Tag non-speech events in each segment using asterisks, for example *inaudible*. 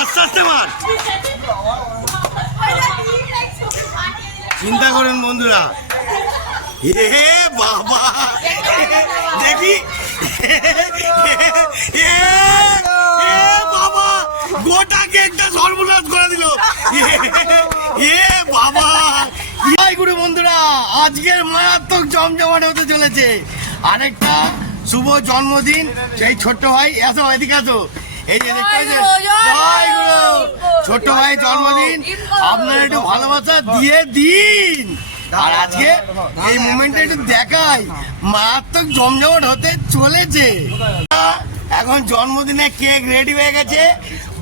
আস্তে আস্তে মার। চিন্তা করেন বন্ধুরা। এ বাবা। দেখি। বাবা। গোটা কেকটা সর্বনাশ করে দিল। এ বাবা। হাই গুরু বন্ধুরা, আজকের মারাত্মক জমজমাট হতে চলেছে। আরেকটা শুভ জন্মদিন, সেই ছোট্ট ভাই, এসো, এদিকে আসো। এই যে দেখতে পাচ্ছেন? জয় গুরু ছোট্ট ভাই জন্মদিন। আপনারা একটু ভালোবাসা দিয়ে দিন। আর আজকে এই মুমেন্টটা একটু দেখাই। মারাত্মক জমজমাট হতে চলেছে। এখন জন্মদিনে কেক রেডি হয়ে গেছে।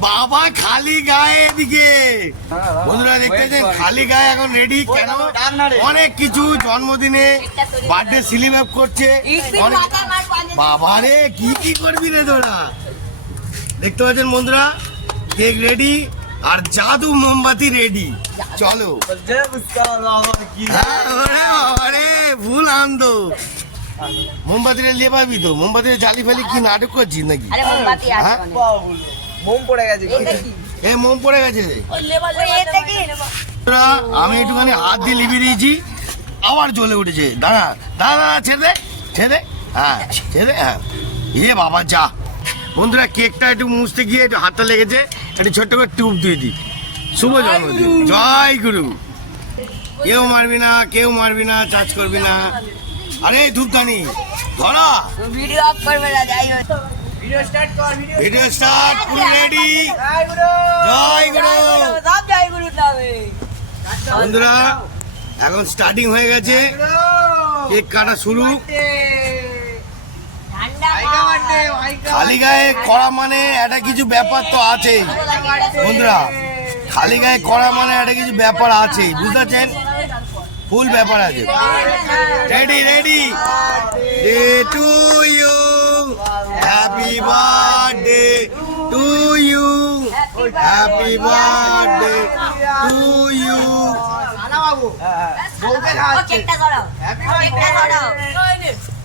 বাবা খালি গায়ে এদিকে। বন্ধুরা দেখতেছেন খালি গায়ে এখন রেডি কেন? অনেক কিছু জন্মদিনে বার্থডে সেলিব্রেট করছে। বাবা রে কি কি করবি রে তোরা? দেখতে পাচ্ছেন বন্ধুরা কেক রেডি আর জাদু মোমবাতি রেডি চলো। হ্যাঁ, ভুল আনন্দ। মোমবাতিটা নিয়ে পাবি তো মোমবাতিটা জ্বালি ফেলি কি নাটক করছিস নাকি? মোমবাতি হ্যাঁ? মোম পড়ে গেছে এ মোম পড়ে গেছে। আমি একটুখানি হাত দিয়ে লিবিয়ে দিয়েছি আবার জ্বলে উঠেছে। দাঁড়া দাঁড়া দাঁড়া ছেড়ে দে ছেড়ে দে। হ্যাঁ ছেড়ে দে হ্যাঁ। ইয়ে বাবা যা। বন্ধুরা কেকটা একটু মুছতে গিয়ে একটু হাতটা লেগেছে একটু ছোট্ট করে টুপ দিয়ে দিই। শুভ জন্মদিন। জয় গুরু। কেউ মারবি না কেউ মারবি না চার্জ করবি না। আরে ধূপদানি ধরা। ভিডিও অফ করবে না যাই ভিডিও স্টার্ট কর video video start full ready জয় গুরু জয় গুরু। সব যাই গুরু নামে। বন্ধুরা এখন স্টার্টিং হয়ে গেছে। কেক কাটা শুরু। খালি গায়ে করা মানে একটা কিছু ব্যাপার তো আছে বন্ধুরা খালি গায়ে করা মানে একটা কিছু ব্যাপার আছে বুঝতে পারছেন ফুল ব্যাপার আছে। Ready ready day to you happy birthday to you happy birthday to you বাবু বউকে ও খাওয়াচ্ছে। কেকটা ধরো। হ্যাপি কেকটা ধরো।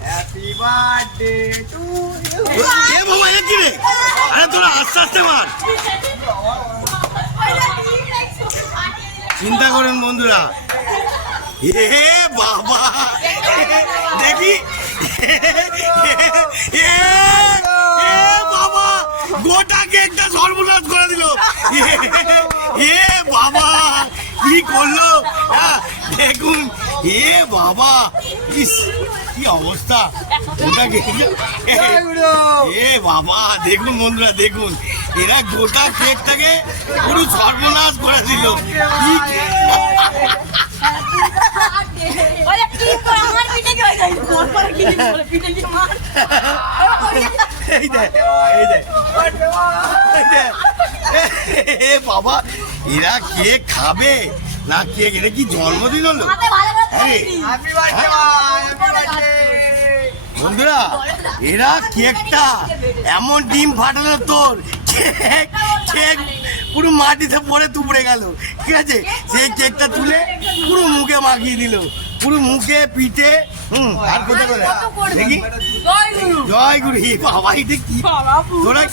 হ্যাপি বার্থডে টু ইউ এ বাবা এ কি রে? আরে তোরা আস্তে আস্তে মার। চিন্তা করেন বন্ধুরা। এ বাবা। দেখি। এ বাবা। গোটা কেকটা সর্বনাশ করে দিল। দেখুন। এ বাবা ইস কি অবস্থা? গোটা এ বাবা দেখুন বন্ধুরা দেখুন। এরা গোটা কেকটাকে পুরো সর্বনাশ করে দিল। কি কি কি কি কি এই দেখ এই দেখ। বাবা এরা কেক খাবে। না কেক এটা কি জন্মদিন হলো? হ্যাপি বার্থডে বন্ধুরা এরা কেকটা এমন ডিম ফাটালো তোর কেক কেক পুরো মাটিতে পড়ে তুবড়ে গেল। ঠিক আছে? সেই কেকটা তুলে পুরো মুখে মাখিয়ে দিল। পুরো মুখে পিঠে হুম আর কোথায় করে? দেখি। জয় গুরু বাবা এটা কি? তোরা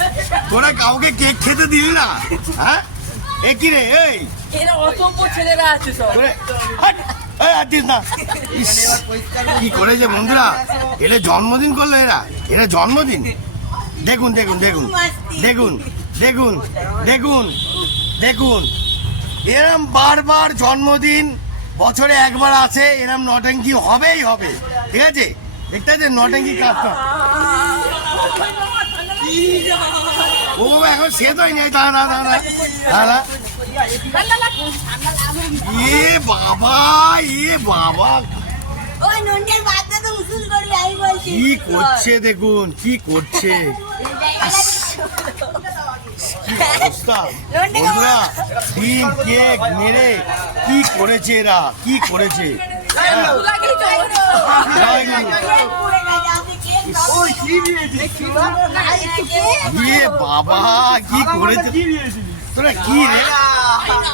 তোরা কাউকে কেক খেতে দিলি না? হ্যাঁ? এ কি রে এই? এরা অসভ্য ছেলেরা আছে সব। হাট, এই আর দিস না। ইস, কি করেছে বন্ধুরা জন্মদিন করল এরা এরা জন্মদিন। দেখুন দেখুন দেখুন দেখুন দেখুন দেখুন দেখুন। এরম বারবার জন্মদিন বছরে একবার আসে এরম নটেঙ্কি হবেই হবে। ঠিক আছে? দেখতে আছে নটেঙ্কি কাজটা ও বাবা এখন দাঁড়া দাঁড়া দাঁড়া এ বাবা এ বাবা। কি করছে দেখুন কি করছে? বন্ধুরা ডিম কেক মেরে কি করেছে এরা? কি করেছে? হ্যাঁ, কি বাবা কি করেছে? তোরা কি রে?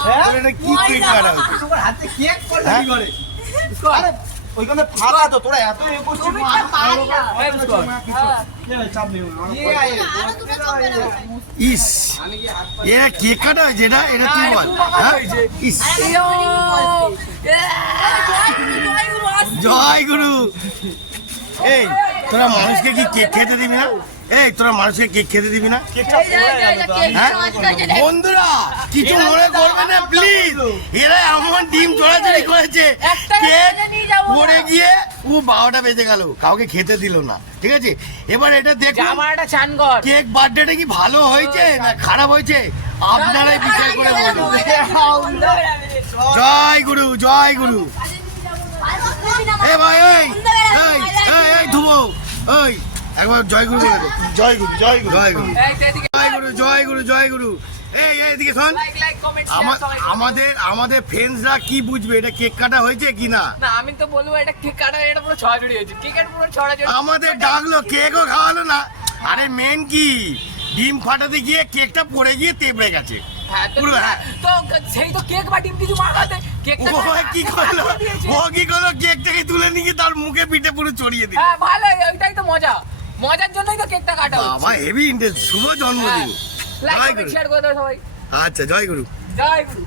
তোরা এটা কি হাতে কেক হ্যাঁ? কি করে? আরে ওইখানে ফাঁকা তো তোরা এত এ করছিস না। ইস এরা কেক কাটা হয়েছে? এটা এটা তুই বল। হ্যাঁ? ইস। জয় গুরু। এই তোরা মানুষকে কি কেক খেতে দিবি না? এই তোরা মানুষকে কেক খেতে দিবি না? হ্যাঁ? বন্ধুরা কিছু মনে করবে না প্লিজ এরা এমন ডিম চড়াচড়ি করেছে কেক। পড়ে গিয়ে ও বারোটা বেজে গেল। কাউকে খেতে দিল না ঠিক আছে? এবার এটা দেখুন। কেক বার্থডেটা কি ভালো হয়েছে না খারাপ হয়েছে? আপনারাই বিচার করে বলুন। জয় গুরু জয় গুরু। এ ভাই এই। এই একবার জয় গুরু বলে দে। জয় গুরু জয় গুরু জয় গুরু এই এদিকে জয় গুরু জয় গুরু জয় গুরু এই এই এদিকে শোন। লাইক লাইক কমেন্ট আমা- আমাদের আমাদের ফ্রেন্ডসরা কি বুঝবে? এটা কেক কাটা হয়েছে কি না? না আমি তো বলব এটা কেক কাটা এটা পুরো ছড়াছড়ি হয়েছে। কেকের পুরো ছড়াছড়ি। আমাদের ডাকলো কেকও খাওয়ালো না। আরে মেন কি? ডিম ফাটাতে গিয়ে কেকটা পড়ে গিয়ে তেবড়ে গেছে। হ্যাঁ তো হ্যাঁ। তো সেই তো কেক বা ডিম কিছু মাখাতে। ও কি করল? *laughs* ও কি করল? কেকটাকে তুলে নিয়ে তার মুখে পিঠে পুরো চড়িয়ে দিল। হ্যাঁ ভালো ওইটাই তো মজা। মজার জন্যই তো কেকটা কাটা বাবা হেভি ইন্টারেস্ট শুভ জন্মদিন। লাইক জয় শেয়ার করে দাও সবাই। আচ্ছা জয় গুরু। জয় গুরু।